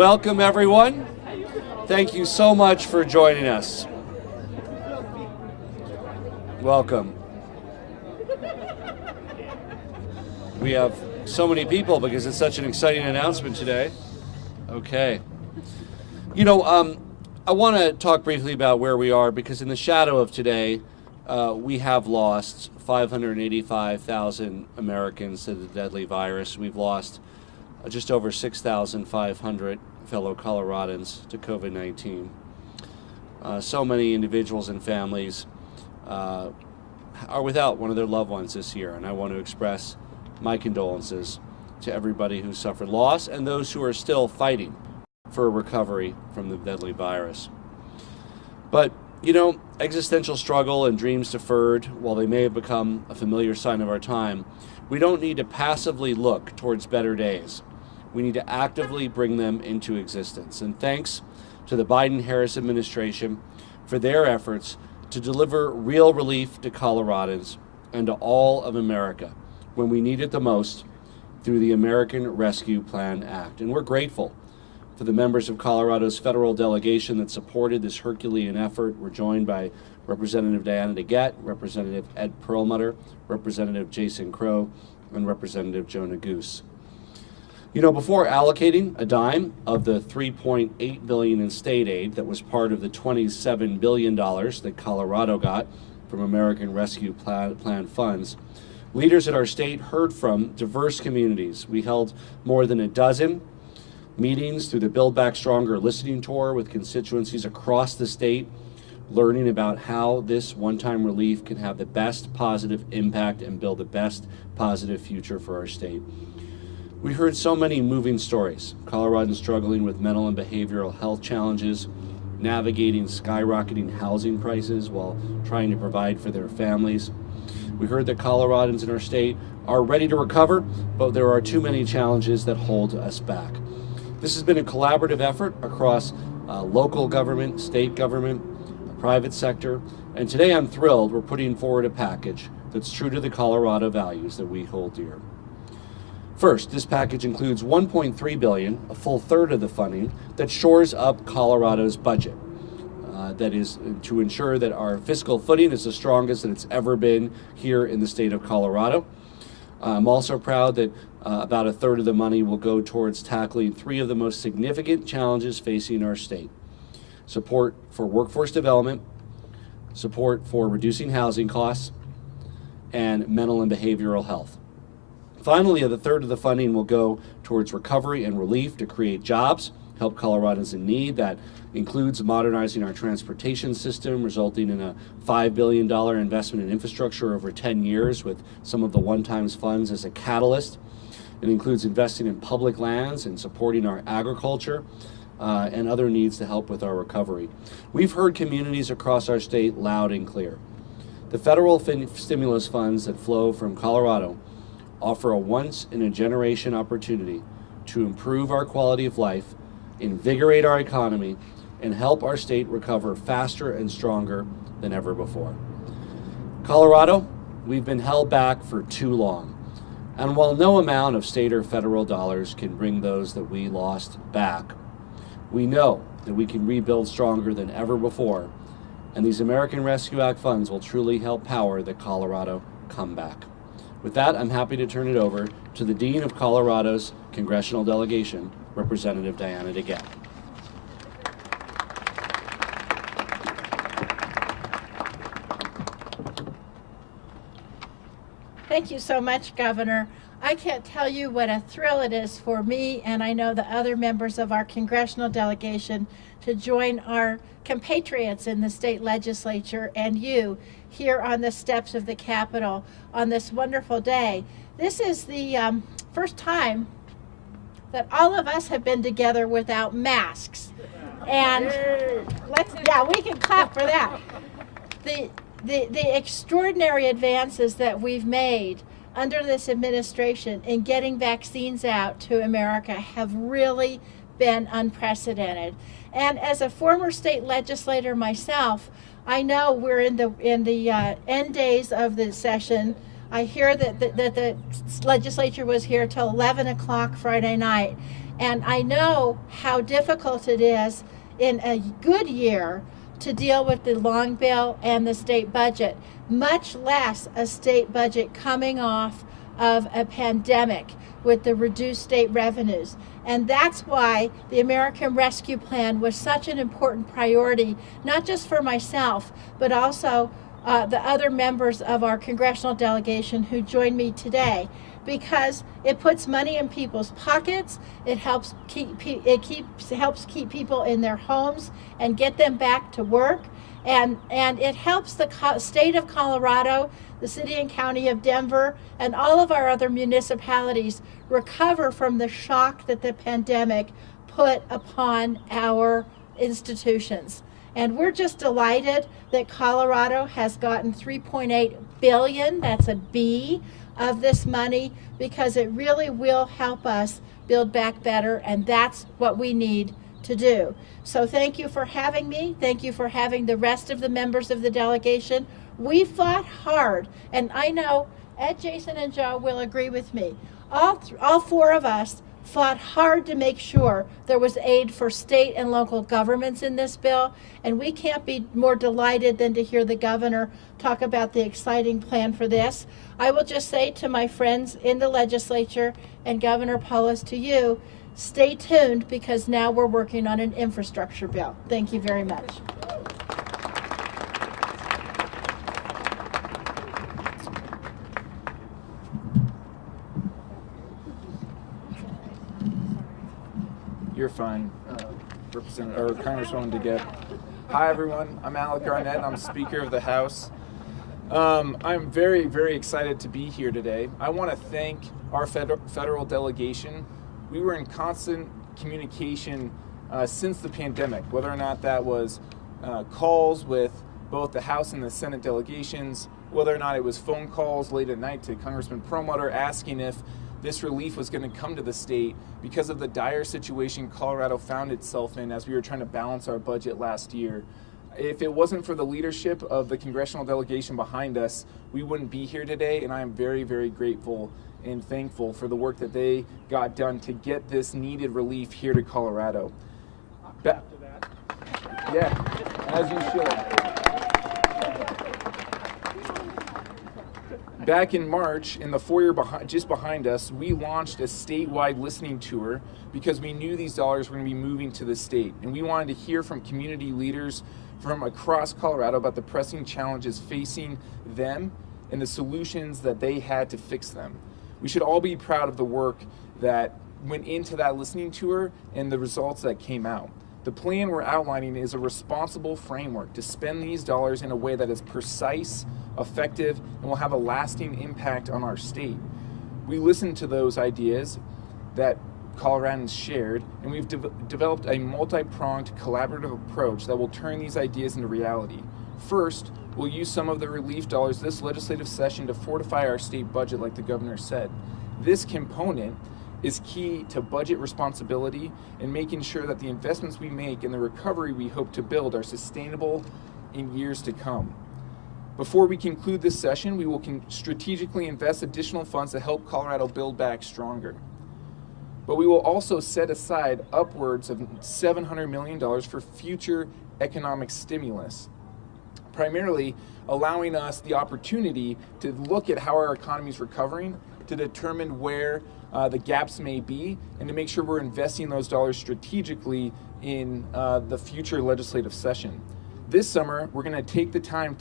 Welcome, everyone. Thank you so much for joining us. Welcome. We have so many people because it's such an exciting announcement today. Okay. You know, I want to talk briefly about where we are because in the shadow of today, we have lost 585,000 Americans to the deadly virus. We've lost just over 6,500 fellow Coloradans to COVID-19. So many individuals and families are without one of their loved ones this year, and I want to express my condolences to everybody who suffered loss and those who are still fighting for a recovery from the deadly virus. But, you know, existential struggle and dreams deferred, while they may have become a familiar sign of our time, we don't need to passively look towards better days. We need to actively bring them into existence. And thanks to the Biden-Harris administration for their efforts to deliver real relief to Coloradans and to all of America when we need it the most through the American Rescue Plan Act. And we're grateful for the members of Colorado's federal delegation that supported this Herculean effort. We're joined by Representative Diana DeGette, Representative Ed Perlmutter, Representative Jason Crow, and Representative Jonah Goose. You know, before allocating a dime of the $3.8 billion in state aid that was part of the $27 billion that Colorado got from American Rescue Plan funds, leaders at our state heard from diverse communities. We held more than a dozen meetings through the Build Back Stronger listening tour with constituencies across the state, learning about how this one-time relief can have the best positive impact and build the best positive future for our state. We heard so many moving stories. Coloradans struggling with mental and behavioral health challenges, navigating skyrocketing housing prices while trying to provide for their families. We heard that Coloradans in our state are ready to recover, but there are too many challenges that hold us back. This has been a collaborative effort across local government, state government, private sector, and today I'm thrilled we're putting forward a package that's true to the Colorado values that we hold dear. First, this package includes $1.3 billion, a full third of the funding, that shores up Colorado's budget. That is to ensure that our fiscal footing is the strongest that it's ever been here in the state of Colorado. I'm also proud that about a third of the money will go towards tackling three of the most significant challenges facing our state: support for workforce development, support for reducing housing costs, and mental and behavioral health. Finally, a third of the funding will go towards recovery and relief to create jobs, help Coloradans in need. That includes modernizing our transportation system, resulting in a $5 billion investment in infrastructure over 10 years with some of the one-time funds as a catalyst. It includes investing in public lands and supporting our agriculture and other needs to help with our recovery. We've heard communities across our state loud and clear. The federal stimulus funds that flow from Colorado offer a once-in-a-generation opportunity to improve our quality of life, invigorate our economy, and help our state recover faster and stronger than ever before. Colorado, we've been held back for too long. And while no amount of state or federal dollars can bring those that we lost back, we know that we can rebuild stronger than ever before, and these American Rescue Act funds will truly help power the Colorado comeback. With that, I'm happy to turn it over to the Dean of Colorado's Congressional Delegation, Representative Diana DeGette. Thank you so much, Governor. I can't tell you what a thrill it is for me, and I know the other members of our congressional delegation, to join our compatriots in the state legislature and you here on the steps of the Capitol on this wonderful day. This is the first time that all of us have been together without masks. And we can clap for that. The extraordinary advances that we've made under this administration in getting vaccines out to America have really been unprecedented. And as a former state legislator myself, I know we're in the end days of the session I hear that the legislature was here till 11 o'clock Friday night. And I know how difficult it is in a good year to deal with the long bill and the state budget, much less a state budget coming off of a pandemic with the reduced state revenues. And that's why the American Rescue Plan was such an important priority, not just for myself, but also the other members of our congressional delegation who joined me today, because it puts money in people's pockets. It helps keep people in their homes and get them back to work, and it helps the state of Colorado, the city and county of Denver, and all of our other municipalities recover from the shock that the pandemic put upon our institutions. And we're just delighted that Colorado has gotten $3.8 billion, that's a B, of this money, because it really will help us build back better, and that's what we need to do. So thank you for having me. Thank you for having the rest of the members of the delegation. We fought hard, and I know Ed, Jason, and Joe will agree with me. All four of us fought hard to make sure there was aid for state and local governments in this bill, and we can't be more delighted than to hear the governor talk about the exciting plan for this. I will just say to my friends in the legislature and Governor Polis, to you, stay tuned, because now we're working on an infrastructure bill. Thank you very much. You're fine, Congresswoman DeGette. Hi everyone, I'm Alec Garnett and I'm Speaker of the House. I'm very, very excited to be here today. I want to thank our federal delegation. We were in constant communication since the pandemic, whether or not that was calls with both the House and the Senate delegations, whether or not it was phone calls late at night to Congressman Perlmutter asking if this relief was going to come to the state because of the dire situation Colorado found itself in as we were trying to balance our budget last year. If it wasn't for the leadership of the congressional delegation behind us, we wouldn't be here today, and I am very, very grateful and thankful for the work that they got done to get this needed relief here to Colorado. Yeah, as you should. Back in March, in the foyer just behind us, we launched a statewide listening tour because we knew these dollars were going to be moving to the state, and we wanted to hear from community leaders from across Colorado about the pressing challenges facing them and the solutions that they had to fix them. We should all be proud of the work that went into that listening tour and the results that came out. The plan we're outlining is a responsible framework to spend these dollars in a way that is precise, effective, and will have a lasting impact on our state. We listened to those ideas that Coloradans shared, and we've developed a multi-pronged collaborative approach that will turn these ideas into reality. First, we'll use some of the relief dollars this legislative session to fortify our state budget, like the governor said. This component is key to budget responsibility and making sure that the investments we make and the recovery we hope to build are sustainable in years to come. Before we conclude this session, we will strategically invest additional funds to help Colorado build back stronger. But we will also set aside upwards of $700 million for future economic stimulus, primarily allowing us the opportunity to look at how our economy is recovering, to determine where the gaps may be, and to make sure we're investing those dollars strategically in the future legislative session. This summer, we're going to take the time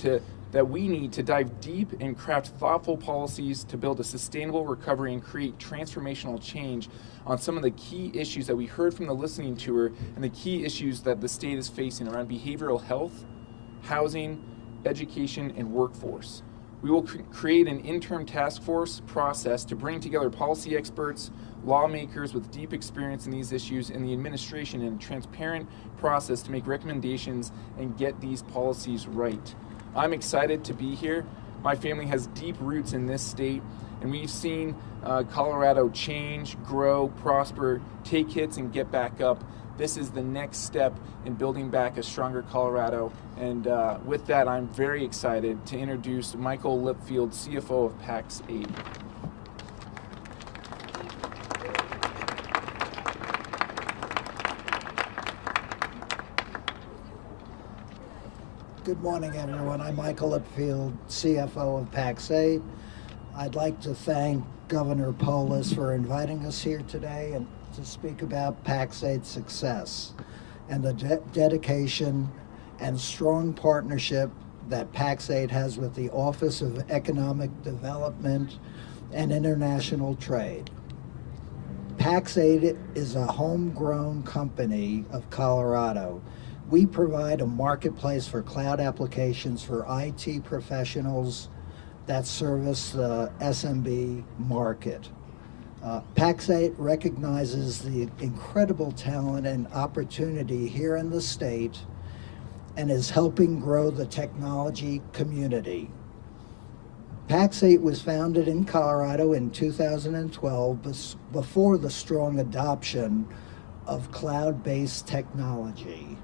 that we need to dive deep and craft thoughtful policies to build a sustainable recovery and create transformational change on some of the key issues that we heard from the listening tour and the key issues that the state is facing around behavioral health, housing, education, and workforce. We will create an interim task force process to bring together policy experts, lawmakers with deep experience in these issues, and the administration in a transparent process to make recommendations and get these policies right. I'm excited to be here. My family has deep roots in this state, and we've seen Colorado change, grow, prosper, take hits, and get back up. This is the next step in building back a stronger Colorado. And with that, I'm very excited to introduce Michael Lipfield, CFO of PAX 8. Good morning, everyone. I'm Michael Lipfield, CFO of PAX 8. I'd like to thank Governor Polis for inviting us here today and to speak about PAX 8's success and the dedication and strong partnership that PAX 8 has with the Office of Economic Development and International Trade. PAX 8 is a homegrown company of Colorado. We provide a marketplace for cloud applications for IT professionals that service the SMB market. PAX 8 recognizes the incredible talent and opportunity here in the state and is helping grow the technology community. PAX 8 was founded in Colorado in 2012 before the strong adoption of cloud-based technology.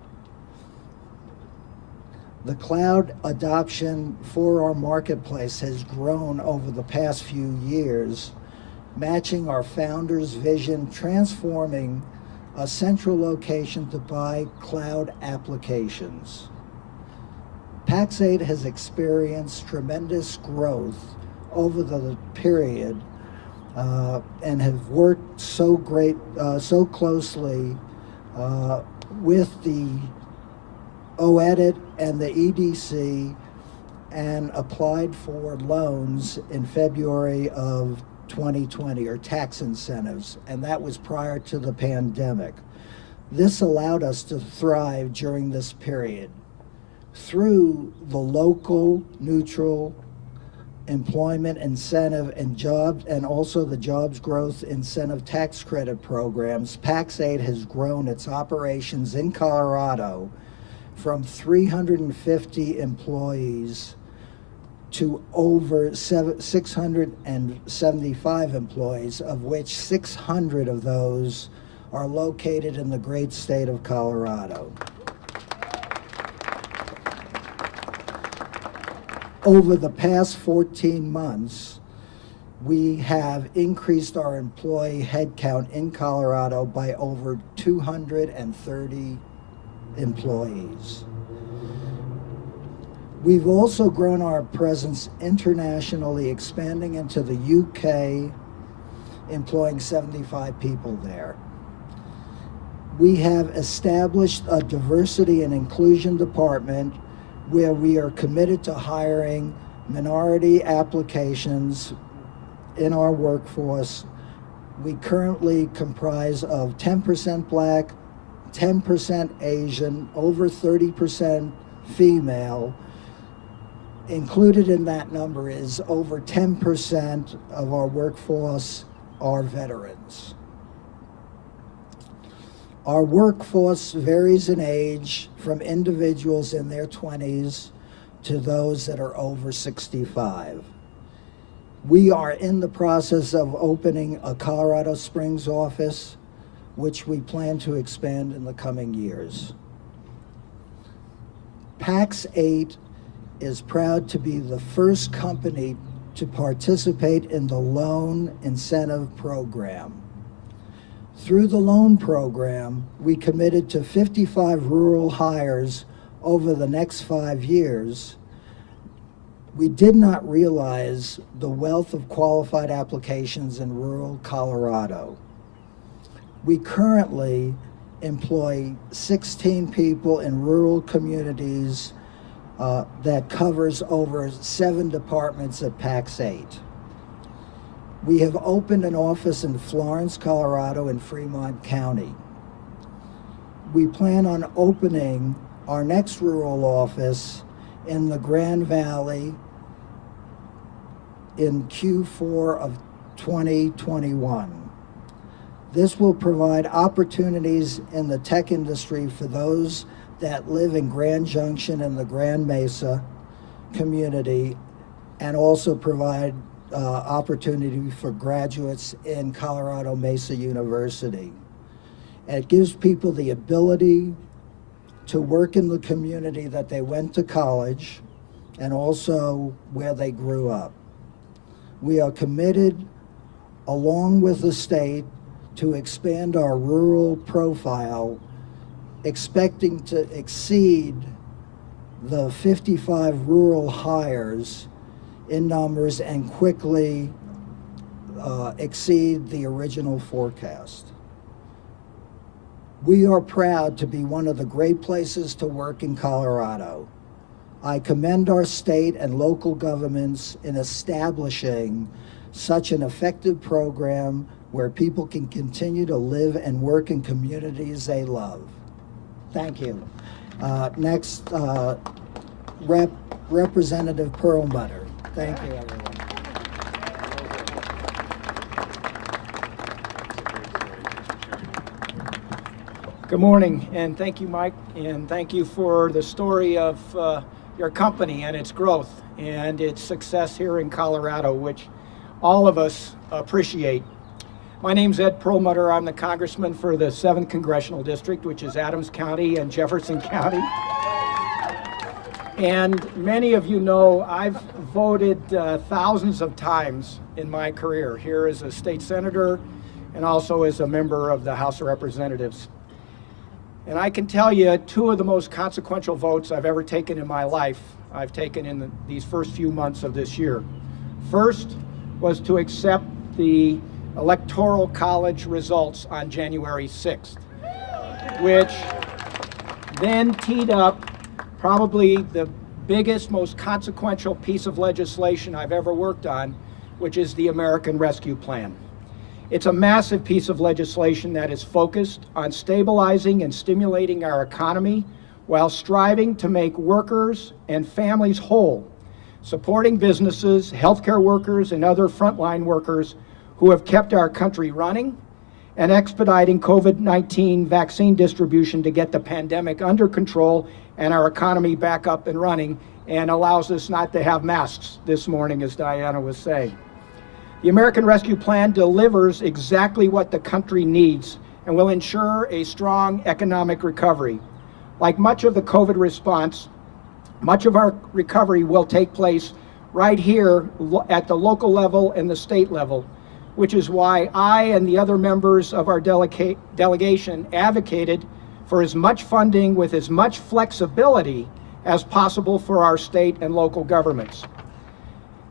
The cloud adoption for our marketplace has grown over the past few years, matching our founder's vision, transforming a central location to buy cloud applications. PAX 8 has experienced tremendous growth over the period and have worked so closely with the OEDIT and the EDC and applied for loans in February of 2020, or tax incentives, and that was prior to the pandemic. This allowed us to thrive during this period. Through the local neutral employment incentive and jobs, and also the jobs growth incentive tax credit programs, PAX 8 has grown its operations in Colorado from 350 employees to over 675 employees, of which 600 of those are located in the great state of Colorado. Over the past 14 months, we have increased our employee headcount in Colorado by over 230 employees. We've also grown our presence internationally, expanding into the UK, employing 75 people there. We have established a diversity and inclusion department where we are committed to hiring minority applications in our workforce. We currently comprise of 10% Black, 10% Asian, over 30% female. Included in that number is over 10% of our workforce are veterans. Our workforce varies in age from individuals in their 20s to those that are over 65. We are in the process of opening a Colorado Springs office, which we plan to expand in the coming years. PAX 8 is proud to be the first company to participate in the Loan Incentive Program. Through the loan program, we committed to 55 rural hires over the next 5 years. We did not realize the wealth of qualified applications in rural Colorado. We currently employ 16 people in rural communities that covers over 7 departments at PAX 8. We have opened an office in Florence, Colorado, in Fremont County. We plan on opening our next rural office in the Grand Valley in Q4 of 2021. This will provide opportunities in the tech industry for those that live in Grand Junction and the Grand Mesa community, and also provide opportunity for graduates in Colorado Mesa University. It gives people the ability to work in the community that they went to college and also where they grew up. We are committed, along with the state, to expand our rural profile, expecting to exceed the 55 rural hires in numbers and quickly exceed the original forecast. We are proud to be one of the great places to work in Colorado. I commend our state and local governments in establishing such an effective program where people can continue to live and work in communities they love. Thank you. Next, Representative Perlmutter. Thank you, everyone. Good morning, and thank you, Mike, and thank you for the story of your company and its growth and its success here in Colorado, which all of us appreciate. My name's Ed Perlmutter. I'm the congressman for the 7th Congressional District, which is Adams County and Jefferson County. And many of you know I've voted thousands of times in my career here as a state senator and also as a member of the House of Representatives. And I can tell you 2 of the most consequential votes I've ever taken in my life, I've taken in these first few months of this year. First was to accept the Electoral College results on January 6th, which then teed up probably the biggest, most consequential piece of legislation I've ever worked on, which is the American Rescue Plan. It's a massive piece of legislation that is focused on stabilizing and stimulating our economy while striving to make workers and families whole, supporting businesses, healthcare workers, and other frontline workers who have kept our country running, and expediting COVID-19 vaccine distribution to get the pandemic under control and our economy back up and running, and allows us not to have masks this morning, as Diana was saying. The American Rescue Plan delivers exactly what the country needs and will ensure a strong economic recovery. Like much of the COVID response, much of our recovery will take place right here at the local level and the state level, which is why I and the other members of our delegation advocated for as much funding with as much flexibility as possible for our state and local governments.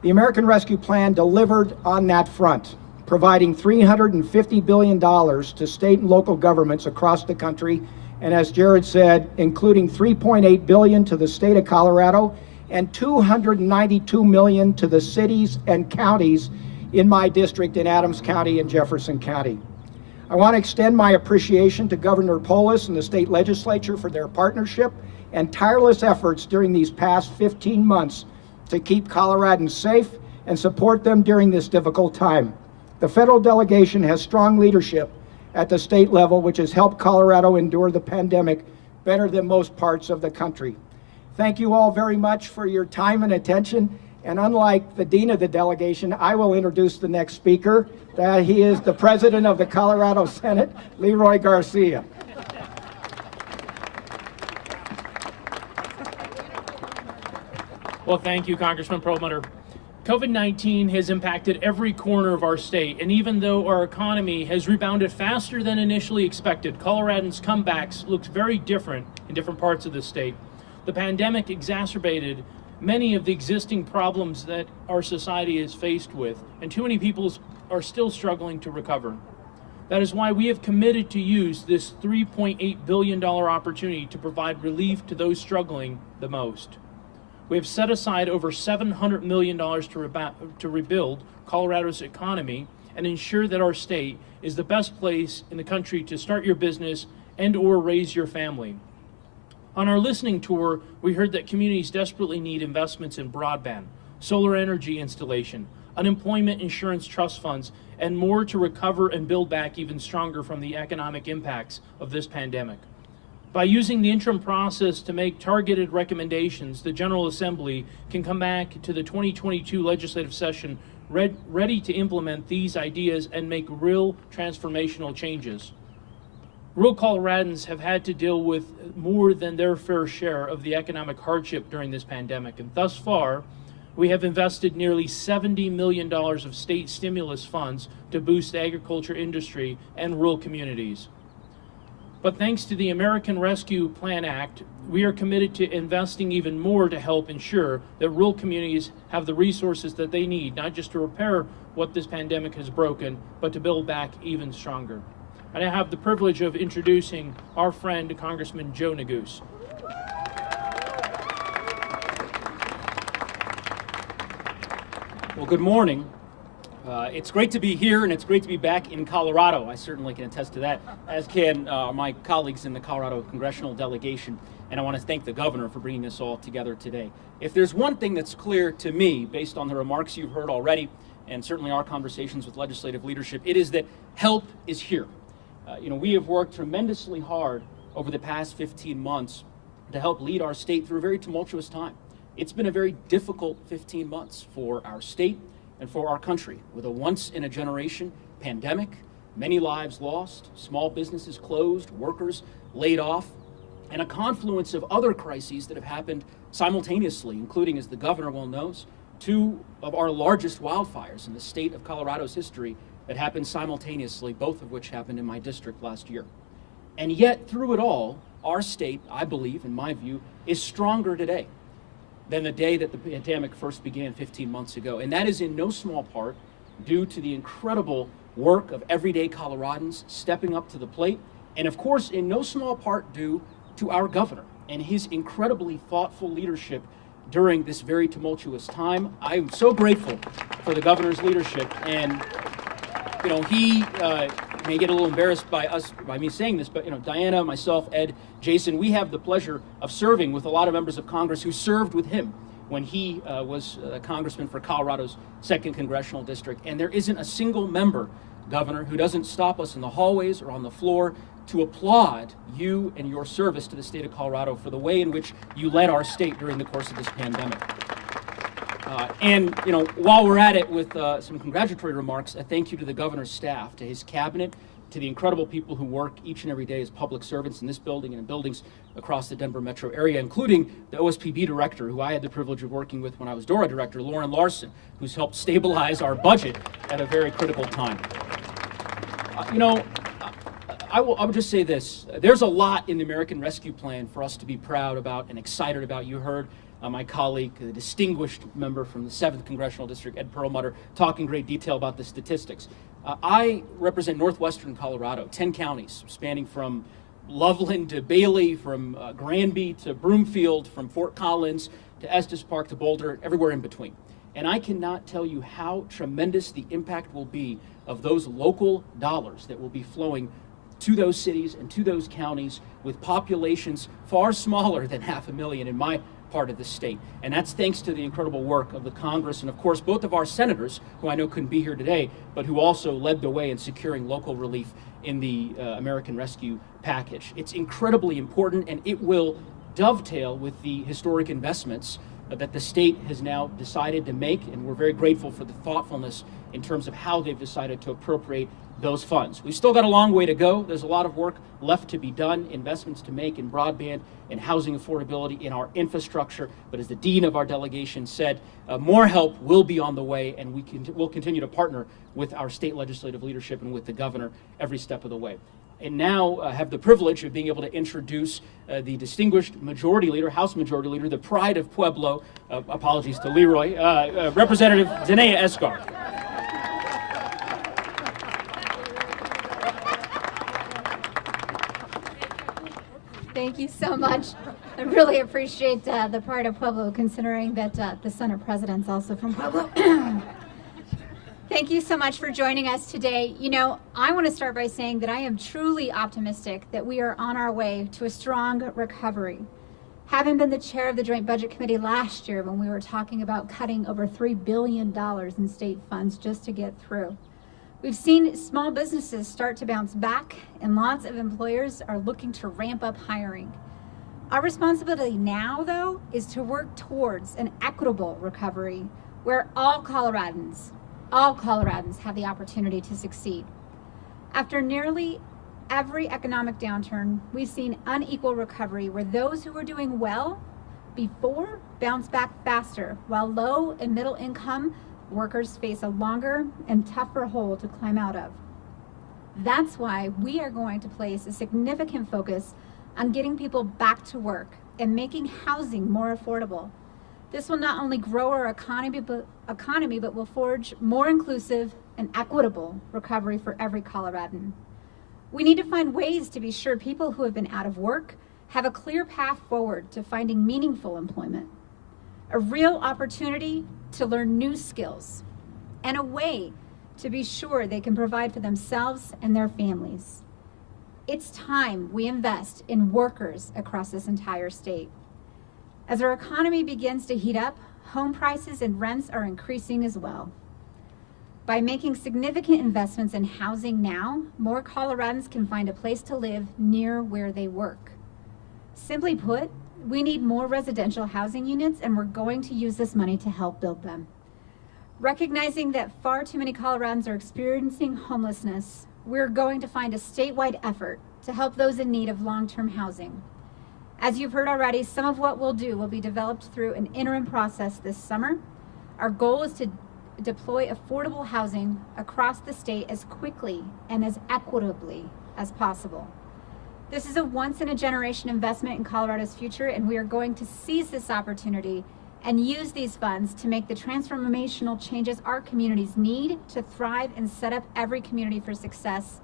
The American Rescue Plan delivered on that front, providing $350 billion to state and local governments across the country, and as Jared said, including $3.8 billion to the state of Colorado and $292 million to the cities and counties in my district in Adams County and Jefferson County. I want to extend my appreciation to Governor Polis and the state legislature for their partnership and tireless efforts during these past 15 months to keep Coloradans safe and support them during this difficult time. The federal delegation has strong leadership at the state level, which has helped Colorado endure the pandemic better than most parts of the country. Thank you all very much for your time and attention. And unlike the dean of the delegation, I will introduce the next speaker. He is the president of the Colorado Senate, Leroy Garcia. Well, thank you, Congressman Perlmutter. COVID-19 has impacted every corner of our state, and even though our economy has rebounded faster than initially expected, Coloradans' comebacks looked very different in different parts of the state. The pandemic exacerbated many of the existing problems that our society is faced with, and too many people are still struggling to recover. That is why we have committed to use this $3.8 billion opportunity to provide relief to those struggling the most. We have set aside over $700 million to rebuild Colorado's economy and ensure that our state is the best place in the country to start your business and/or raise your family. On our listening tour, we heard that communities desperately need investments in broadband, solar energy installation, unemployment insurance trust funds, and more to recover and build back even stronger from the economic impacts of this pandemic. By using the interim process to make targeted recommendations, the General Assembly can come back to the 2022 legislative session ready to implement these ideas and make real transformational changes. Rural Coloradans have had to deal with more than their fair share of the economic hardship during this pandemic, and thus far, we have invested nearly $70 million of state stimulus funds to boost the agriculture industry and rural communities. But thanks to the American Rescue Plan Act, we are committed to investing even more to help ensure that rural communities have the resources that they need, not just to repair what this pandemic has broken, but to build back even stronger. And I have the privilege of introducing our friend, Congressman Joe Neguse. Well, good morning. It's great to be here, and it's great to be back in Colorado. I certainly can attest to that, as can my colleagues in the Colorado Congressional delegation. And I want to thank the governor for bringing us all together today. If there's one thing that's clear to me, based on the remarks you've heard already, and certainly our conversations with legislative leadership, it is that help is here. We have worked tremendously hard over the past 15 months to help lead our state through a very tumultuous time. It's been a very difficult 15 months for our state and for our country, with a once-in-a-generation pandemic, many lives lost, small businesses closed, workers laid off, and a confluence of other crises that have happened simultaneously, including, as the governor well knows, two of our largest wildfires in the state of Colorado's history that happened simultaneously, both of which happened in my district last year. And yet, through it all, our state, I believe, in my view, is stronger today than the day that the pandemic first began 15 months ago. And that is in no small part due to the incredible work of everyday Coloradans stepping up to the plate, and of course, in no small part due to our governor and his incredibly thoughtful leadership during this very tumultuous time. I'm so grateful for the governor's leadership, and he may get a little embarrassed by me saying this, but Diana, myself, Ed, Jason, we have the pleasure of serving with a lot of members of Congress who served with him when he was a congressman for Colorado's 2nd Congressional District. And there isn't a single member, Governor, who doesn't stop us in the hallways or on the floor to applaud you and your service to the state of Colorado for the way in which you led our state during the course of this pandemic. While we're at it with some congratulatory remarks, a thank you to the governor's staff, to his cabinet, to the incredible people who work each and every day as public servants in this building and in buildings across the Denver metro area, including the OSPB director, who I had the privilege of working with when I was DORA director, Lauren Larson, who's helped stabilize our budget at a very critical time. I would just say this. There's a lot in the American Rescue Plan for us to be proud about and excited about. You heard my colleague, the distinguished member from the 7th Congressional District, Ed Perlmutter, talk in great detail about the statistics. I represent northwestern Colorado, 10 counties, spanning from Loveland to Bailey, from Granby to Broomfield, from Fort Collins to Estes Park to Boulder, everywhere in between. And I cannot tell you how tremendous the impact will be of those local dollars that will be flowing to those cities and to those counties with populations far smaller than 500,000 in my part of the state. And that's thanks to the incredible work of the Congress and, of course, both of our senators, who I know couldn't be here today, but who also led the way in securing local relief in the American Rescue Package. It's incredibly important, and it will dovetail with the historic investments that the state has now decided to make, and we're very grateful for the thoughtfulness in terms of how they've decided to appropriate those funds. We've still got a long way to go. There's a lot of work left to be done, investments to make in broadband and housing affordability in our infrastructure. But as the dean of our delegation said, more help will be on the way, and we'll continue to partner with our state legislative leadership and with the governor every step of the way. And now have the privilege of being able to introduce the distinguished Majority Leader, House Majority Leader, the pride of Pueblo, apologies to Leroy, Representative Zenaya Escar. Thank you so much. I really appreciate the pride of Pueblo, considering that the Senate President's also from Pueblo. Thank you so much for joining us today. I want to start by saying that I am truly optimistic that we are on our way to a strong recovery. Having been the chair of the Joint Budget Committee last year when we were talking about cutting over $3 billion in state funds just to get through. We've seen small businesses start to bounce back, and lots of employers are looking to ramp up hiring. Our responsibility now, though, is to work towards an equitable recovery where all Coloradans have the opportunity to succeed. After nearly every economic downturn, we've seen unequal recovery where those who were doing well before bounce back faster, while low and middle income workers face a longer and tougher hole to climb out of. That's why we are going to place a significant focus on getting people back to work and making housing more affordable. This will not only grow our economy, but will forge more inclusive and equitable recovery for every Coloradan. We need to find ways to be sure people who have been out of work have a clear path forward to finding meaningful employment, a real opportunity to learn new skills, and a way to be sure they can provide for themselves and their families. It's time we invest in workers across this entire state. As our economy begins to heat up, home prices and rents are increasing as well. By making significant investments in housing now, more Coloradans can find a place to live near where they work. Simply put, we need more residential housing units, and we're going to use this money to help build them. Recognizing that far too many Coloradans are experiencing homelessness, we're going to find a statewide effort to help those in need of long-term housing. As you've heard already, some of what we'll do will be developed through an interim process this summer. Our goal is to deploy affordable housing across the state as quickly and as equitably as possible. This is a once-in-a-generation investment in Colorado's future, and we are going to seize this opportunity and use these funds to make the transformational changes our communities need to thrive and set up every community for success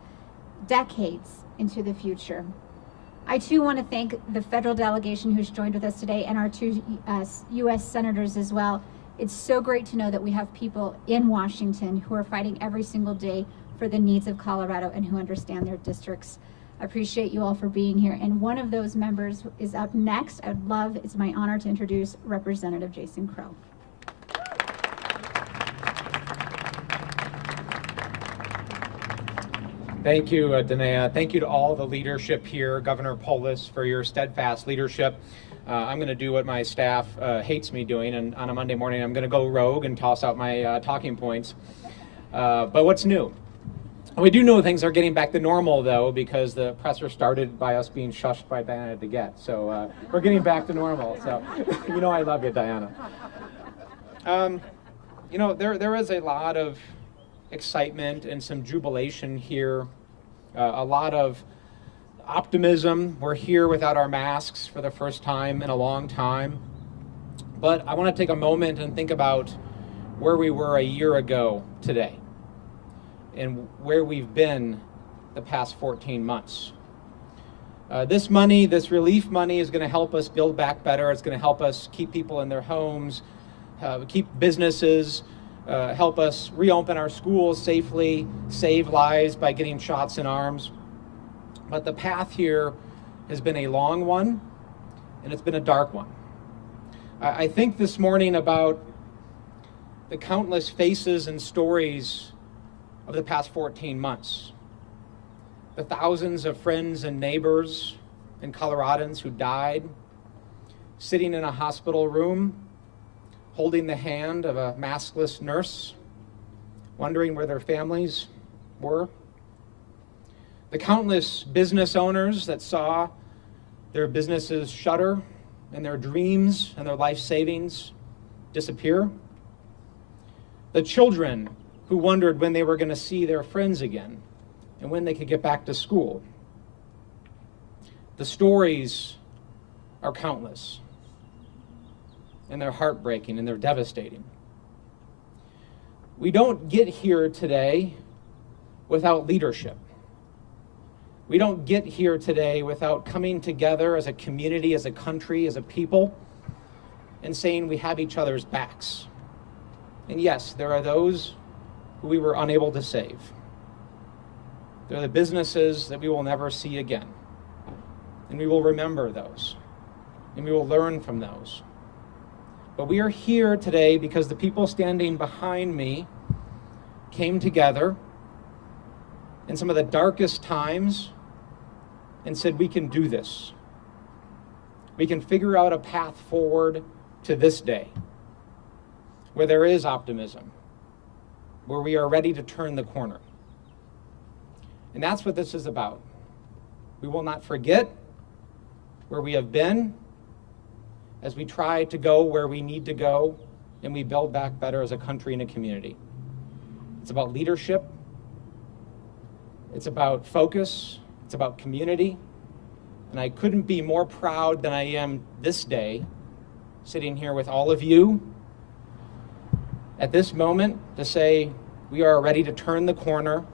decades into the future. I too want to thank the federal delegation who's joined with us today and our two U.S. senators as well. It's so great to know that we have people in Washington who are fighting every single day for the needs of Colorado and who understand their districts. I appreciate you all for being here. And one of those members is up next. It's my honor to introduce Representative Jason Crow. Thank you, Danae. Thank you to all the leadership here, Governor Polis, for your steadfast leadership. I'm going to do what my staff hates me doing, and on a Monday morning I'm going to go rogue and toss out my talking points. But what's new? We do know things are getting back to normal, though, because the presser started by us being shushed by Diana DeGette. So we're getting back to normal. So you know I love you, Diana. You know, there is a lot of excitement and some jubilation here, a lot of optimism. We're here without our masks for the first time in a long time. But I want to take a moment and think about where we were a year ago today and where we've been the past 14 months. This money, this relief money, is going to help us build back better. It's going to help us keep people in their homes, keep businesses, help us reopen our schools safely, save lives by getting shots in arms. But the path here has been a long one, and it's been a dark one. I think this morning about the countless faces and stories of the past 14 months. The thousands of friends and neighbors and Coloradans who died, sitting in a hospital room, holding the hand of a maskless nurse, wondering where their families were. The countless business owners that saw their businesses shutter and their dreams and their life savings disappear. The children who wondered when they were going to see their friends again and when they could get back to school. The stories are countless, and they're heartbreaking and they're devastating. We don't get here today without leadership. We don't get here today without coming together as a community, as a country, as a people, and saying we have each other's backs. And yes, there are those who we were unable to save. There are the businesses that we will never see again. And we will remember those. And we will learn from those. But we are here today because the people standing behind me came together in some of the darkest times and said, we can do this. We can figure out a path forward to this day where there is optimism, where we are ready to turn the corner. And that's what this is about. We will not forget where we have been as we try to go where we need to go and we build back better as a country and a community. It's about leadership. It's about focus. It's about community. And I couldn't be more proud than I am this day, sitting here with all of you at this moment to say we are ready to turn the corner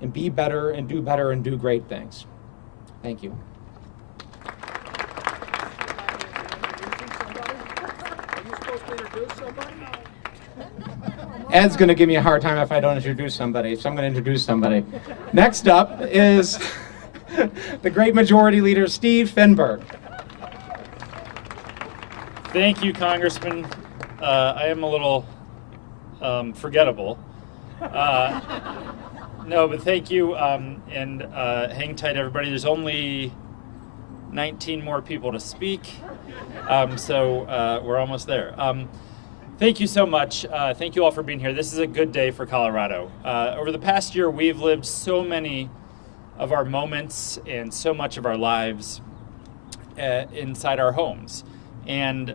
and be better and do great things. Thank you. Ed's going to give me a hard time if I don't introduce somebody, so I'm going to introduce somebody. Next up is the great majority leader, Steve Finberg. Thank you, Congressman. I am a little forgettable. No, but thank you, and hang tight, everybody. There's only 19 more people to speak, so we're almost there. Thank you so much. Thank you all for being here. This is a good day for Colorado. Over the past year, we've lived so many of our moments and so much of our lives inside our homes. And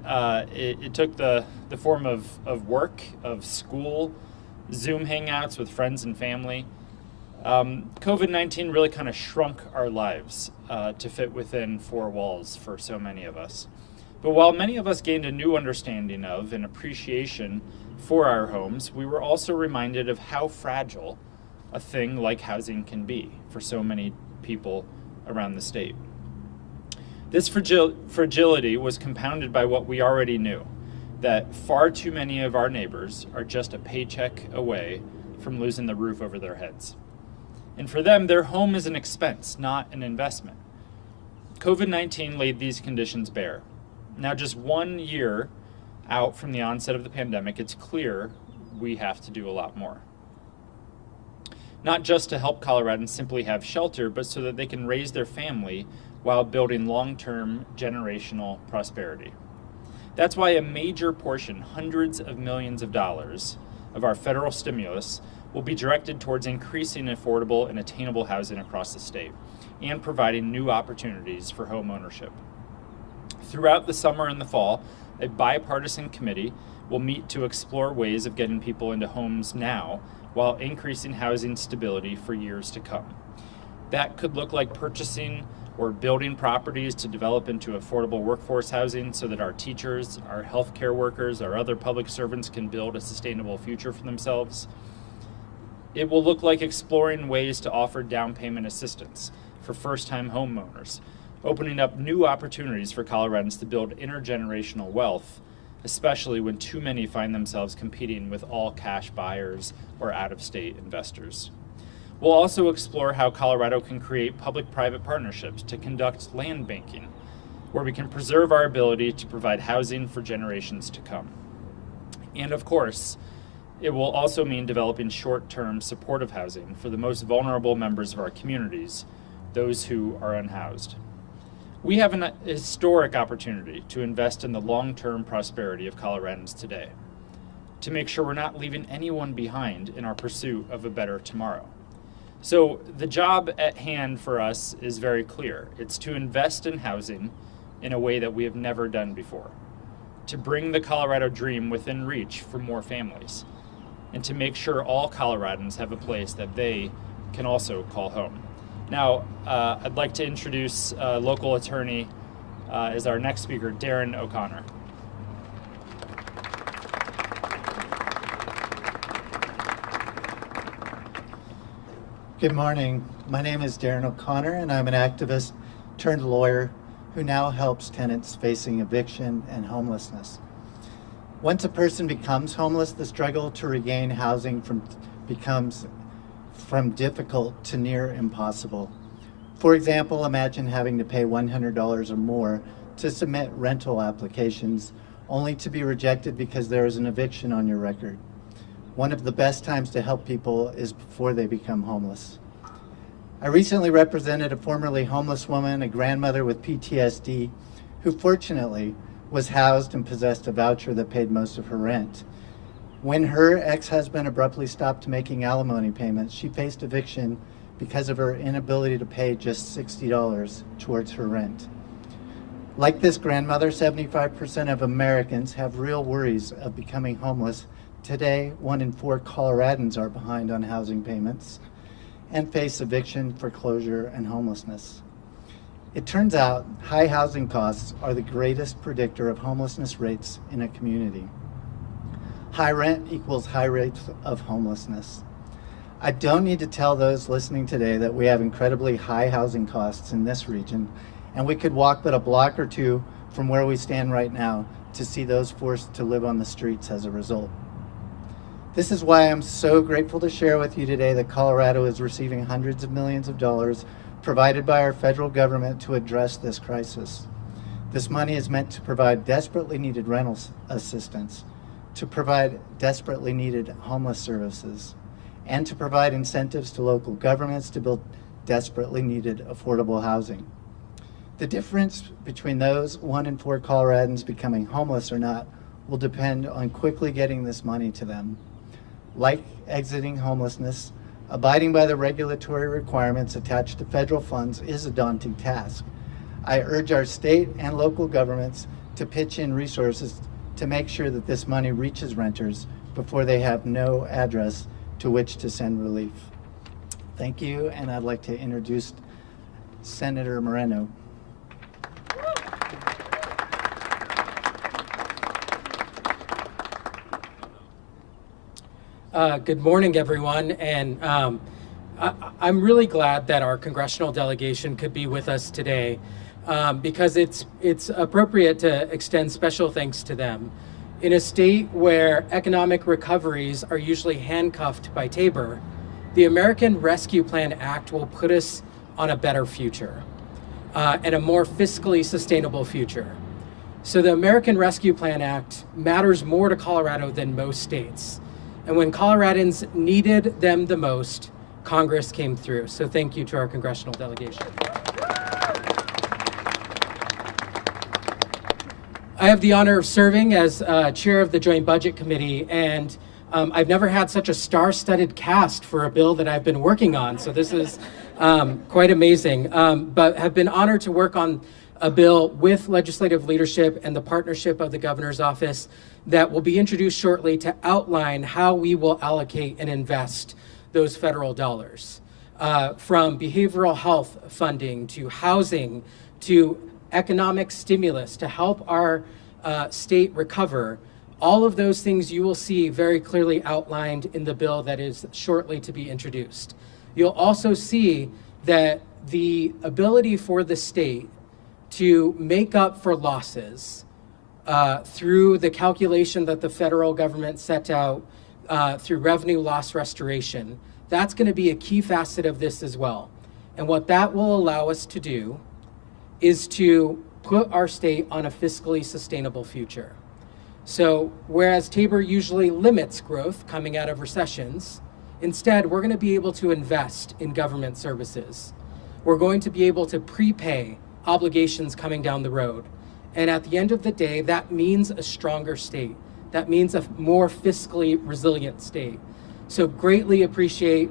it took the form of work, of school, Zoom hangouts with friends and family. COVID-19 really kind of shrunk our lives to fit within four walls for so many of us. But while many of us gained a new understanding of and appreciation for our homes, we were also reminded of how fragile a thing like housing can be for so many people around the state. This fragility was compounded by what we already knew, that far too many of our neighbors are just a paycheck away from losing the roof over their heads. And for them, their home is an expense, not an investment. COVID-19 laid these conditions bare. Now, just 1 year out from the onset of the pandemic, it's clear we have to do a lot more. Not just to help Coloradans simply have shelter, but so that they can raise their family while building long-term generational prosperity. That's why a major portion, hundreds of millions of dollars, of our federal stimulus will be directed towards increasing affordable and attainable housing across the state and providing new opportunities for home ownership. Throughout the summer and the fall, a bipartisan committee will meet to explore ways of getting people into homes now while increasing housing stability for years to come. That could look like purchasing or building properties to develop into affordable workforce housing so that our teachers, our healthcare workers, our other public servants can build a sustainable future for themselves. It will look like exploring ways to offer down payment assistance for first-time homeowners, opening up new opportunities for Coloradans to build intergenerational wealth, especially when too many find themselves competing with all-cash buyers or out-of-state investors. We'll also explore how Colorado can create public-private partnerships to conduct land banking, where we can preserve our ability to provide housing for generations to come. And of course, it will also mean developing short-term supportive housing for the most vulnerable members of our communities, those who are unhoused. We have an historic opportunity to invest in the long-term prosperity of Coloradans today, to make sure we're not leaving anyone behind in our pursuit of a better tomorrow. So the job at hand for us is very clear. It's to invest in housing in a way that we have never done before, to bring the Colorado dream within reach for more families, and to make sure all Coloradans have a place that they can also call home. Now, I'd like to introduce local attorney as our next speaker, Darren O'Connor. Good morning. My name is Darren O'Connor, and I'm an activist turned lawyer who now helps tenants facing eviction and homelessness. Once a person becomes homeless, the struggle to regain housing becomes from difficult to near impossible. For example, imagine having to pay $100 or more to submit rental applications only to be rejected because there is an eviction on your record. One of the best times to help people is before they become homeless. I recently represented a formerly homeless woman, a grandmother with PTSD, who fortunately was housed and possessed a voucher that paid most of her rent. When her ex-husband abruptly stopped making alimony payments, she faced eviction because of her inability to pay just $60 towards her rent. Like this grandmother, 75% of Americans have real worries of becoming homeless. Today, 1 in 4 Coloradans are behind on housing payments and face eviction, foreclosure, and homelessness. It turns out high housing costs are the greatest predictor of homelessness rates in a community. High rent equals high rates of homelessness. I don't need to tell those listening today that we have incredibly high housing costs in this region, and we could walk but a block or two from where we stand right now to see those forced to live on the streets as a result. This is why I'm so grateful to share with you today that Colorado is receiving hundreds of millions of dollars provided by our federal government to address this crisis. This money is meant to provide desperately needed rental assistance, to provide desperately needed homeless services, and to provide incentives to local governments to build desperately needed affordable housing. The difference between those 1 in 4 Coloradans becoming homeless or not will depend on quickly getting this money to them. Like exiting homelessness, abiding by the regulatory requirements attached to federal funds is a daunting task. I urge our state and local governments to pitch in resources to make sure that this money reaches renters before they have no address to which to send relief. Thank you, and I'd like to introduce Senator Moreno. Good morning, everyone, and I'm really glad that our congressional delegation could be with us today because it's appropriate to extend special thanks to them. In a state where economic recoveries are usually handcuffed by Tabor, the American Rescue Plan Act will put us on a better future and a more fiscally sustainable future. So the American Rescue Plan Act matters more to Colorado than most states. And when Coloradans needed them the most, Congress came through. So thank you to our congressional delegation. I have the honor of serving as chair of the Joint Budget Committee, and I've never had such a star-studded cast for a bill that I've been working on. So this is quite amazing, but have been honored to work on a bill with legislative leadership and the partnership of the governor's office that will be introduced shortly to outline how we will allocate and invest those federal dollars. From behavioral health funding to housing to economic stimulus to help our state recover, all of those things you will see very clearly outlined in the bill that is shortly to be introduced. You'll also see that the ability for the state to make up for losses through the calculation that the federal government set out through revenue loss restoration, that's going to be a key facet of this as well. And what that will allow us to do is to put our state on a fiscally sustainable future. So whereas Tabor usually limits growth coming out of recessions, instead we're going to be able to invest in government services. We're going to be able to prepay obligations coming down the road. And at the end of the day, that means a stronger state. That means a more fiscally resilient state. So greatly appreciate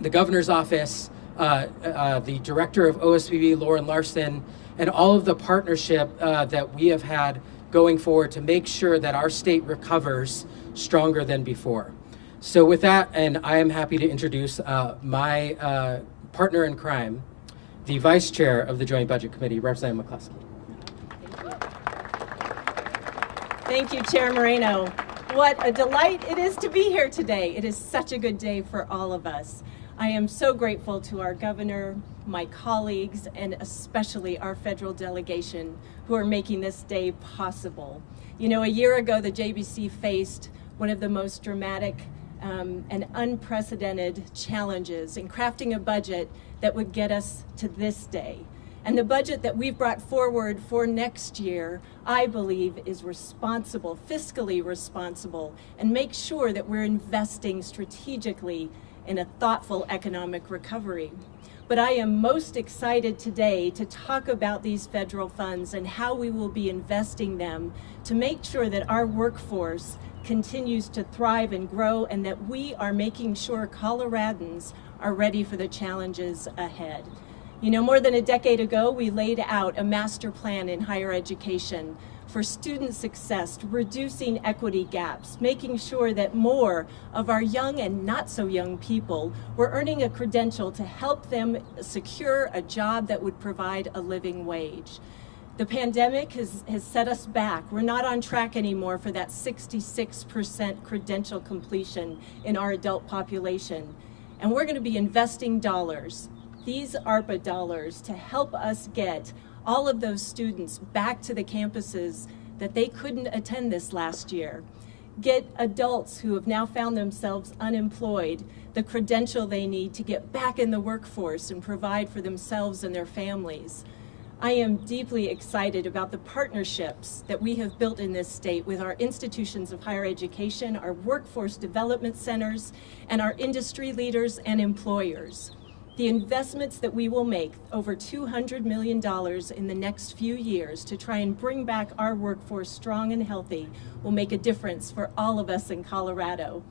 the governor's office, the director of OSBB, Lauren Larson, and all of the partnership that we have had going forward to make sure that our state recovers stronger than before. So with that, and I am happy to introduce my partner in crime, the vice chair of the Joint Budget Committee, Representative McCluskey. Thank you, Chair Moreno. What a delight it is to be here today. It is such a good day for all of us. I am so grateful to our governor, my colleagues, and especially our federal delegation who are making this day possible. You know, a year ago, the JBC faced one of the most dramatic and unprecedented challenges in crafting a budget that would get us to this day. And the budget that we've brought forward for next year, I believe, is responsible, fiscally responsible, and make sure that we're investing strategically in a thoughtful economic recovery. But I am most excited today to talk about these federal funds and how we will be investing them to make sure that our workforce continues to thrive and grow, and that we are making sure Coloradans are ready for the challenges ahead. You know, more than a decade ago, we laid out a master plan in higher education for student success, reducing equity gaps, making sure that more of our young and not so young people were earning a credential to help them secure a job that would provide a living wage. The pandemic has set us back. We're not on track anymore for that 66% credential completion in our adult population. And we're going to be investing dollars, these ARPA dollars, to help us get all of those students back to the campuses that they couldn't attend this last year. Get adults who have now found themselves unemployed the credential they need to get back in the workforce and provide for themselves and their families. I am deeply excited about the partnerships that we have built in this state with our institutions of higher education, our workforce development centers, and our industry leaders and employers. The investments that we will make, over $200 million in the next few years to try and bring back our workforce strong and healthy, will make a difference for all of us in Colorado.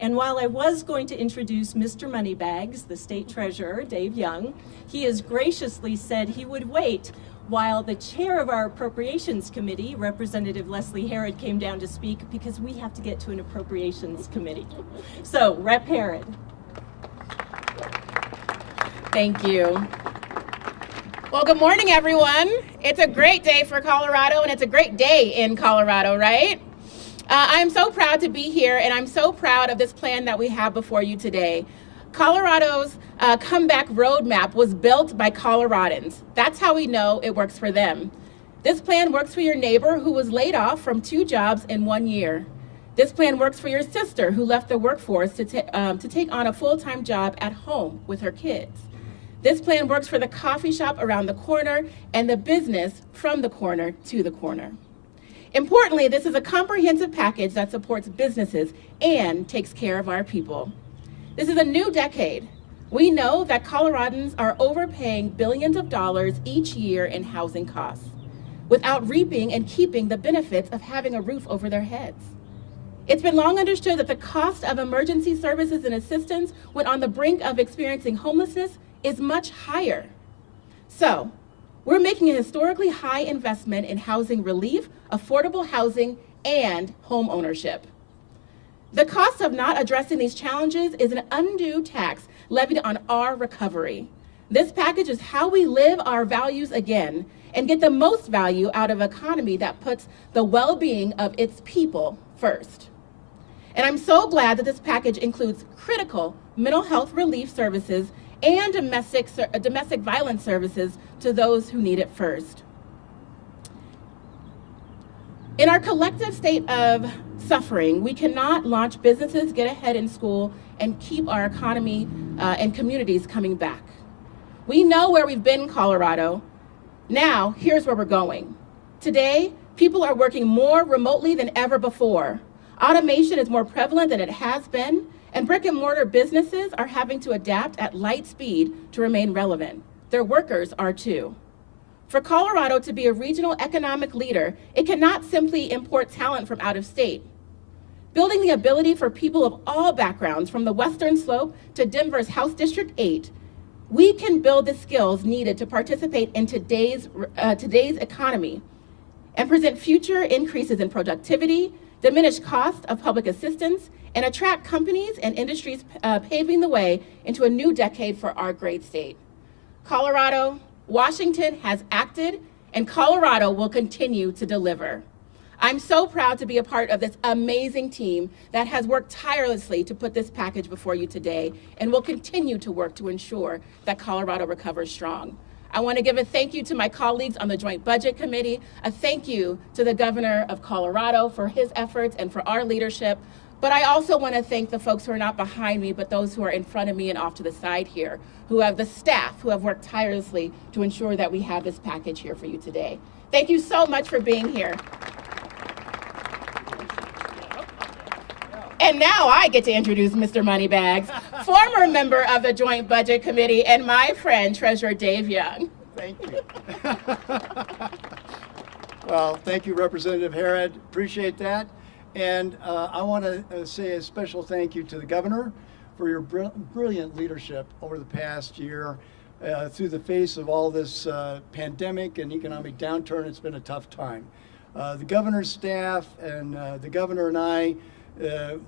And while I was going to introduce Mr. Moneybags, the state treasurer, Dave Young, he has graciously said he would wait while the chair of our appropriations committee, Representative Leslie Herod, came down to speak, because we have to get to an appropriations committee. So, Rep. Herod. Thank you. Well, good morning, everyone. It's a great day for Colorado, and it's a great day in Colorado, right? I'm so proud to be here, and I'm so proud of this plan that we have before you today. Colorado's comeback roadmap was built by Coloradans. That's how we know it works for them. This plan works for your neighbor who was laid off from 2 jobs in 1 year. This plan works for your sister who left the workforce to take on a full-time job at home with her kids. This plan works for the coffee shop around the corner and the business from the corner to the corner. Importantly, this is a comprehensive package that supports businesses and takes care of our people. This is a new decade. We know that Coloradans are overpaying billions of dollars each year in housing costs without reaping and keeping the benefits of having a roof over their heads. It's been long understood that the cost of emergency services and assistance when on the brink of experiencing homelessness is much higher. So, we're making a historically high investment in housing relief, affordable housing, and home ownership. The cost of not addressing these challenges is an undue tax levied on our recovery. This package is how we live our values again and get the most value out of an economy that puts the well-being of its people first. And I'm so glad that this package includes critical mental health relief services and domestic violence services to those who need it first. In our collective state of suffering, we cannot launch businesses, get ahead in school, and keep our economy and communities coming back. We know where we've been in Colorado. Now, here's where we're going. Today, people are working more remotely than ever before. Automation is more prevalent than it has been, and brick and mortar businesses are having to adapt at light speed to remain relevant. Their workers are too. For Colorado to be a regional economic leader, it cannot simply import talent from out of state. Building the ability for people of all backgrounds, from the Western Slope to Denver's House District 8, we can build the skills needed to participate in today's economy and present future increases in productivity, diminish cost of public assistance, and attract companies and industries paving the way into a new decade for our great state. Colorado, Washington has acted, and Colorado will continue to deliver. I'm so proud to be a part of this amazing team that has worked tirelessly to put this package before you today and will continue to work to ensure that Colorado recovers strong. I want to give a thank you to my colleagues on the Joint Budget Committee, a thank you to the Governor of Colorado for his efforts and for our leadership. But I also want to thank the folks who are not behind me, but those who are in front of me and off to the side here, who have the staff who have worked tirelessly to ensure that we have this package here for you today. Thank you so much for being here. And now I get to introduce Mr. Moneybags, former member of the Joint Budget Committee and my friend, Treasurer Dave Young. Thank you. Well, thank you, Representative Herod. Appreciate that. And I want to say a special thank you to the governor for your brilliant leadership over the past year. Through the face of all this pandemic and economic downturn, it's been a tough time. The governor's staff and the governor and I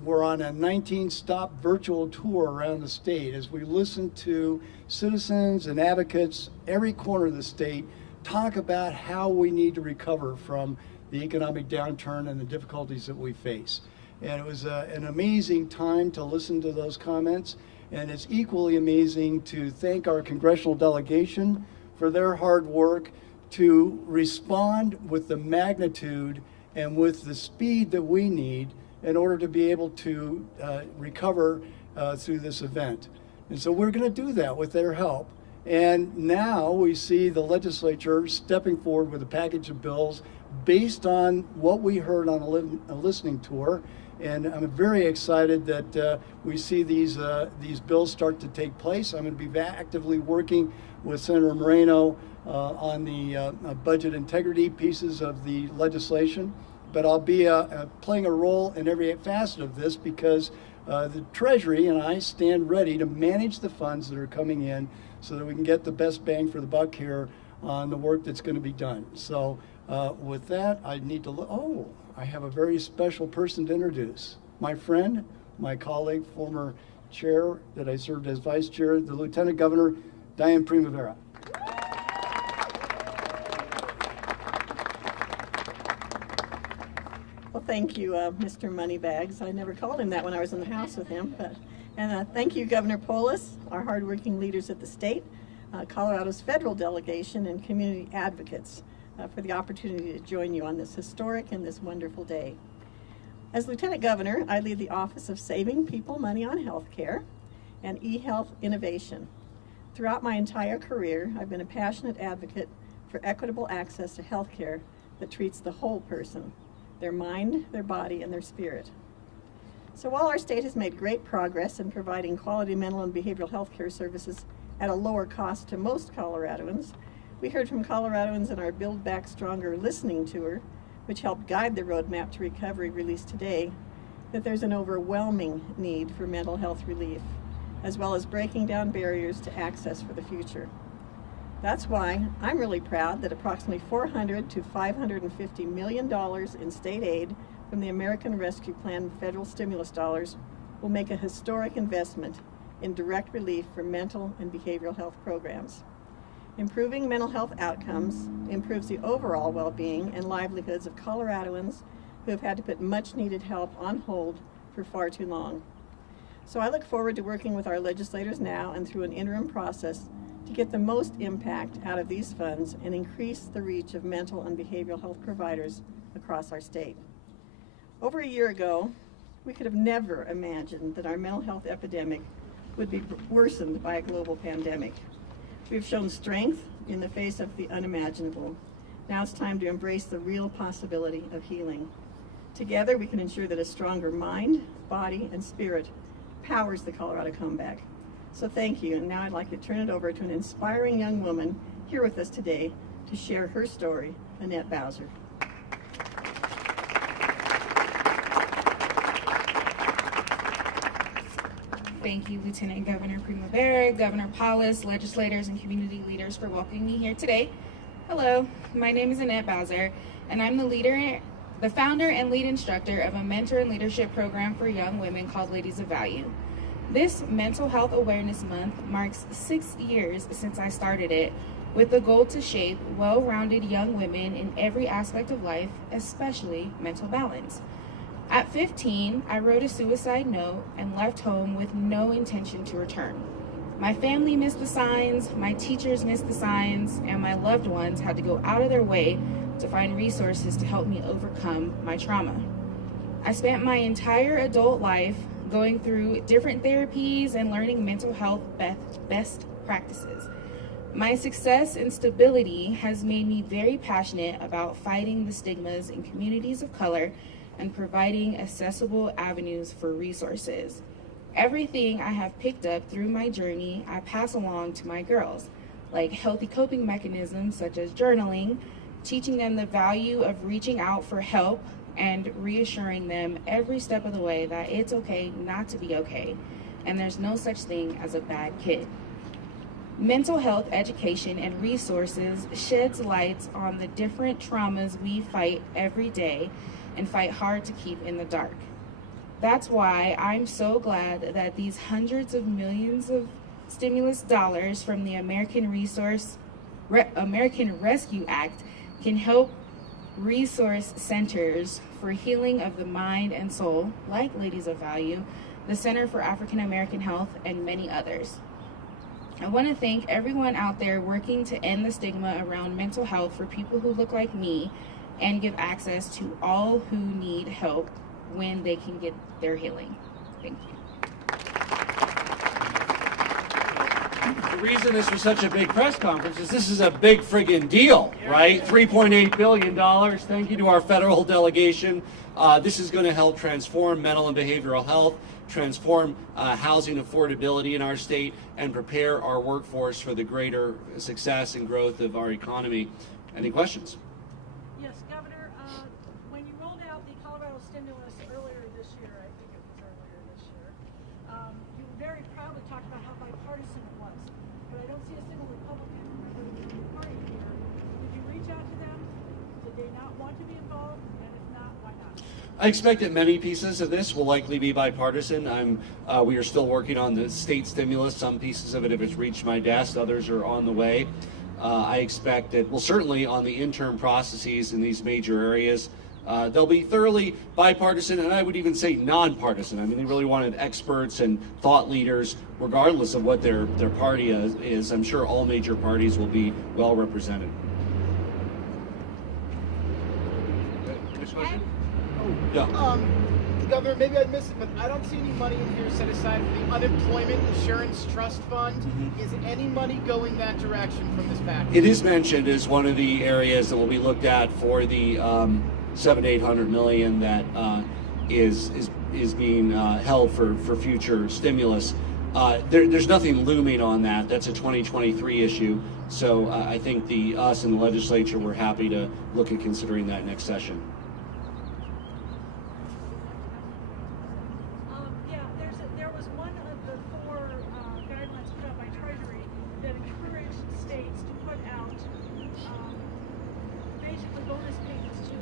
were on a 19-stop virtual tour around the state as we listened to citizens and advocates every corner of the state talk about how we need to recover from the economic downturn and the difficulties that we face. And it was an amazing time to listen to those comments. And it's equally amazing to thank our congressional delegation for their hard work to respond with the magnitude and with the speed that we need in order to be able to recover through this event. And so we're going to do that with their help. And now we see the legislature stepping forward with a package of bills based on what we heard on a listening tour. And I'm very excited that we see these bills start to take place. I'm going to be actively working with Senator Moreno on the budget integrity pieces of the legislation. But I'll be playing a role in every facet of this because the Treasury and I stand ready to manage the funds that are coming in so that we can get the best bang for the buck here on the work that's going to be done. So with that, I need to look. Oh, I have a very special person to introduce. My friend, my colleague, former chair that I served as vice chair, the Lieutenant Governor, Diane Primavera. Well, thank you, Mr. Moneybags. I never called him that when I was in the House with him. And thank you, Governor Polis, our hardworking leaders at the state, Colorado's federal delegation, and community advocates for the opportunity to join you on this historic and this wonderful day. As Lieutenant Governor, I lead the Office of Saving People Money on Health Care and eHealth Innovation. Throughout my entire career, I've been a passionate advocate for equitable access to health care that treats the whole person, their mind, their body, and their spirit. So while our state has made great progress in providing quality mental and behavioral health care services at a lower cost to most Coloradoans, we heard from Coloradoans in our Build Back Stronger listening tour, which helped guide the roadmap to recovery released today, that there's an overwhelming need for mental health relief, as well as breaking down barriers to access for the future. That's why I'm really proud that approximately $400 to $550 million in state aid from the American Rescue Plan federal stimulus dollars will make a historic investment in direct relief for mental and behavioral health programs. Improving mental health outcomes improves the overall well-being and livelihoods of Coloradoans who have had to put much-needed help on hold for far too long. So I look forward to working with our legislators now and through an interim process to get the most impact out of these funds and increase the reach of mental and behavioral health providers across our state. Over a year ago, we could have never imagined that our mental health epidemic would be worsened by a global pandemic. We've shown strength in the face of the unimaginable. Now it's time to embrace the real possibility of healing. Together, we can ensure that a stronger mind, body, and spirit powers the Colorado comeback. So thank you, and now I'd like to turn it over to an inspiring young woman here with us today to share her story, Annette Bowser. Thank you, Lieutenant Governor Primavera, Governor Polis, legislators, and community leaders for welcoming me here today. Hello, my name is Annette Bowser, and I'm the founder and lead instructor of a mentor and leadership program for young women called Ladies of Value. This Mental Health Awareness Month marks 6 years since I started it, with the goal to shape well-rounded young women in every aspect of life, especially mental balance. At 15, I wrote a suicide note and left home with no intention to return. My family missed the signs, my teachers missed the signs, and my loved ones had to go out of their way to find resources to help me overcome my trauma. I spent my entire adult life going through different therapies and learning mental health best practices. My success and stability has made me very passionate about fighting the stigmas in communities of color and providing accessible avenues for resources. Everything I have picked up through my journey, I pass along to my girls, like healthy coping mechanisms such as journaling, teaching them the value of reaching out for help, and reassuring them every step of the way that it's okay not to be okay, and there's no such thing as a bad kid. Mental health education and resources sheds light on the different traumas we fight every day and fight hard to keep in the dark. That's why I'm so glad that these hundreds of millions of stimulus dollars from the American Rescue Act can help resource centers for healing of the mind and soul, like Ladies of Value, the Center for African American Health, and many others. I want to thank everyone out there working to end the stigma around mental health for people who look like me and give access to all who need help when they can get their healing. Thank you. The reason this was such a big press conference is this is a big friggin' deal, right? $3.8 billion. Thank you to our federal delegation. This is going to help transform mental and behavioral health, transform housing affordability in our state, and prepare our workforce for the greater success and growth of our economy. Any questions? Yes, Governor, when you rolled out the Colorado stimulus earlier this year, I think it was earlier this year, you very proudly talked about how bipartisan it was. But I don't see a single Republican representing the party here. Did you reach out to them? Did they not want to be involved? And if not, why not? I expect that many pieces of this will likely be bipartisan. We are still working on the state stimulus. Some pieces of it have reached my desk, others are on the way. I expect that, well, certainly on the interim processes in these major areas, they'll be thoroughly bipartisan, and I would even say nonpartisan. I mean, they really wanted experts and thought leaders, regardless of what their party is. I'm sure all major parties will be well represented. Next question? Yeah. Governor, maybe I missed it, but I don't see any money in here set aside for the Unemployment Insurance Trust Fund. Is any money going that direction from this package? It is mentioned as one of the areas that will be looked at for the $700 to $800 million that is being held for future stimulus. There's nothing looming on that. That's a 2023 issue. So I think us and the legislature were happy to look at considering that next session. There was one of the 4 guidelines put out by Treasury that encouraged states to put out basically bonus payments to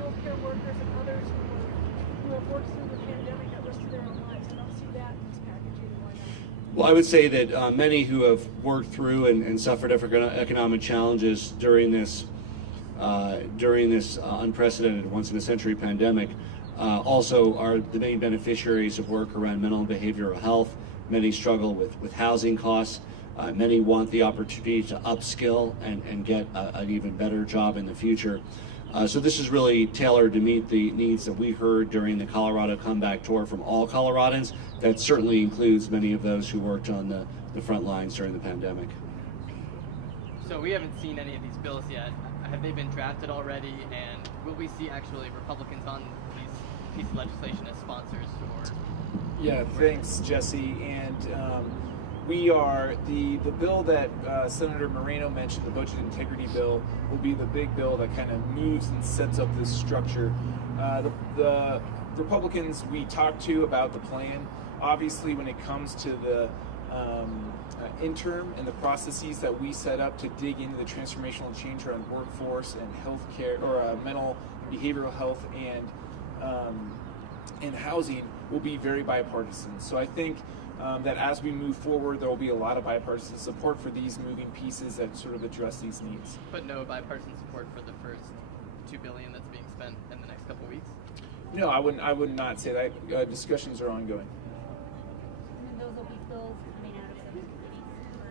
healthcare workers and others who have worked through the pandemic at risk to their own lives. I don't see that in this package either. Why not? Well, I would say that many who have worked through and suffered economic challenges during this unprecedented, once-in-a-century pandemic also are the main beneficiaries of work around mental and behavioral health. Many struggle with housing costs. Many want the opportunity to upskill and get an even better job in the future. So this is really tailored to meet the needs that we heard during the Colorado Comeback Tour from all Coloradans. That certainly includes many of those who worked on the front lines during the pandemic. So we haven't seen any of these bills yet. Have they been drafted already, and will we see actually Republicans on these pieces of legislation as sponsors? Or yeah, thanks, Jesse. And we are the bill that Senator Moreno mentioned, the budget integrity bill, will be the big bill that kind of moves and sets up this structure. The Republicans we talked to about the plan, obviously when it comes to the interim and the processes that we set up to dig into the transformational change around workforce and healthcare, or mental and behavioral health and housing, will be very bipartisan. So I think that as we move forward, there will be a lot of bipartisan support for these moving pieces that sort of address these needs. But no bipartisan support for the first $2 billion that's being spent in the next couple of weeks? No, I would not say that. Discussions are ongoing. And those will be bills coming out of the committees for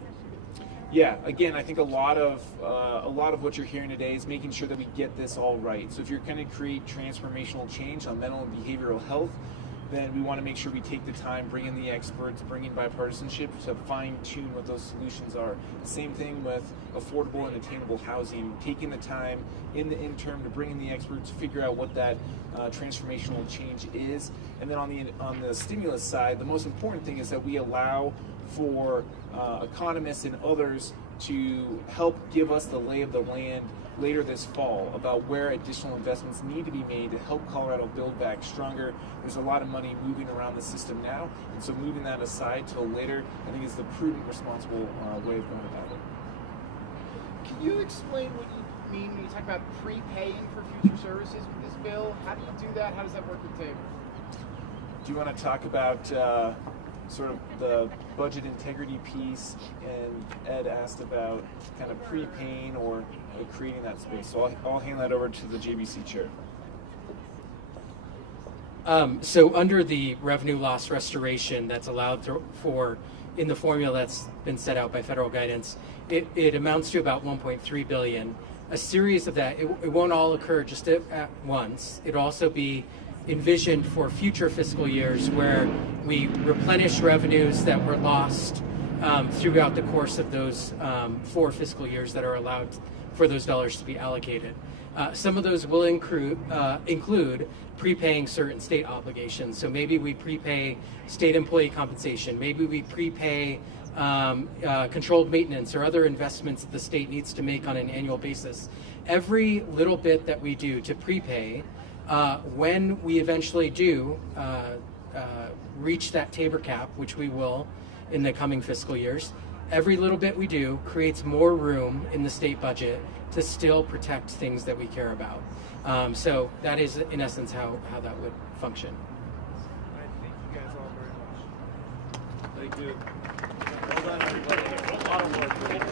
next session. Yeah, again, I think a lot of what you're hearing today is making sure that we get this all right. So if you're going to create transformational change on mental and behavioral health, then we want to make sure we take the time, bring in the experts, bring in bipartisanship to fine-tune what those solutions are. Same thing with affordable and attainable housing, taking the time in the interim to bring in the experts, figure out what that transformational change is. And then on the stimulus side, the most important thing is that we allow for economists and others to help give us the lay of the land later this fall about where additional investments need to be made to help Colorado build back stronger. There's a lot of money moving around the system now, and so moving that aside till later, I think is the prudent, responsible way of going about it. Can you explain what you mean when you talk about prepaying for future services with this bill? How do you do that? How does that work with Tabor? Do you want to talk about sort of the budget integrity piece? And Ed asked about kind of prepaying or creating that space. So I'll hand that over to the JBC chair. So under the revenue loss restoration that's allowed for in the formula that's been set out by federal guidance, it amounts to about $1.3 billion. A series of that, it won't all occur just at once. It'll also be envisioned for future fiscal years where we replenish revenues that were lost throughout the course of those 4 fiscal years that are allowed for those dollars to be allocated. Some of those will include prepaying certain state obligations. So maybe we prepay state employee compensation. Maybe we prepay controlled maintenance or other investments that the state needs to make on an annual basis. Every little bit that we do to prepay, when we eventually do reach that Tabor cap, which we will in the coming fiscal years, every little bit we do creates more room in the state budget to still protect things that we care about. So that is, in essence, how that would function. Thank you guys all very much. Thank you. Well done, everybody. A lot of work.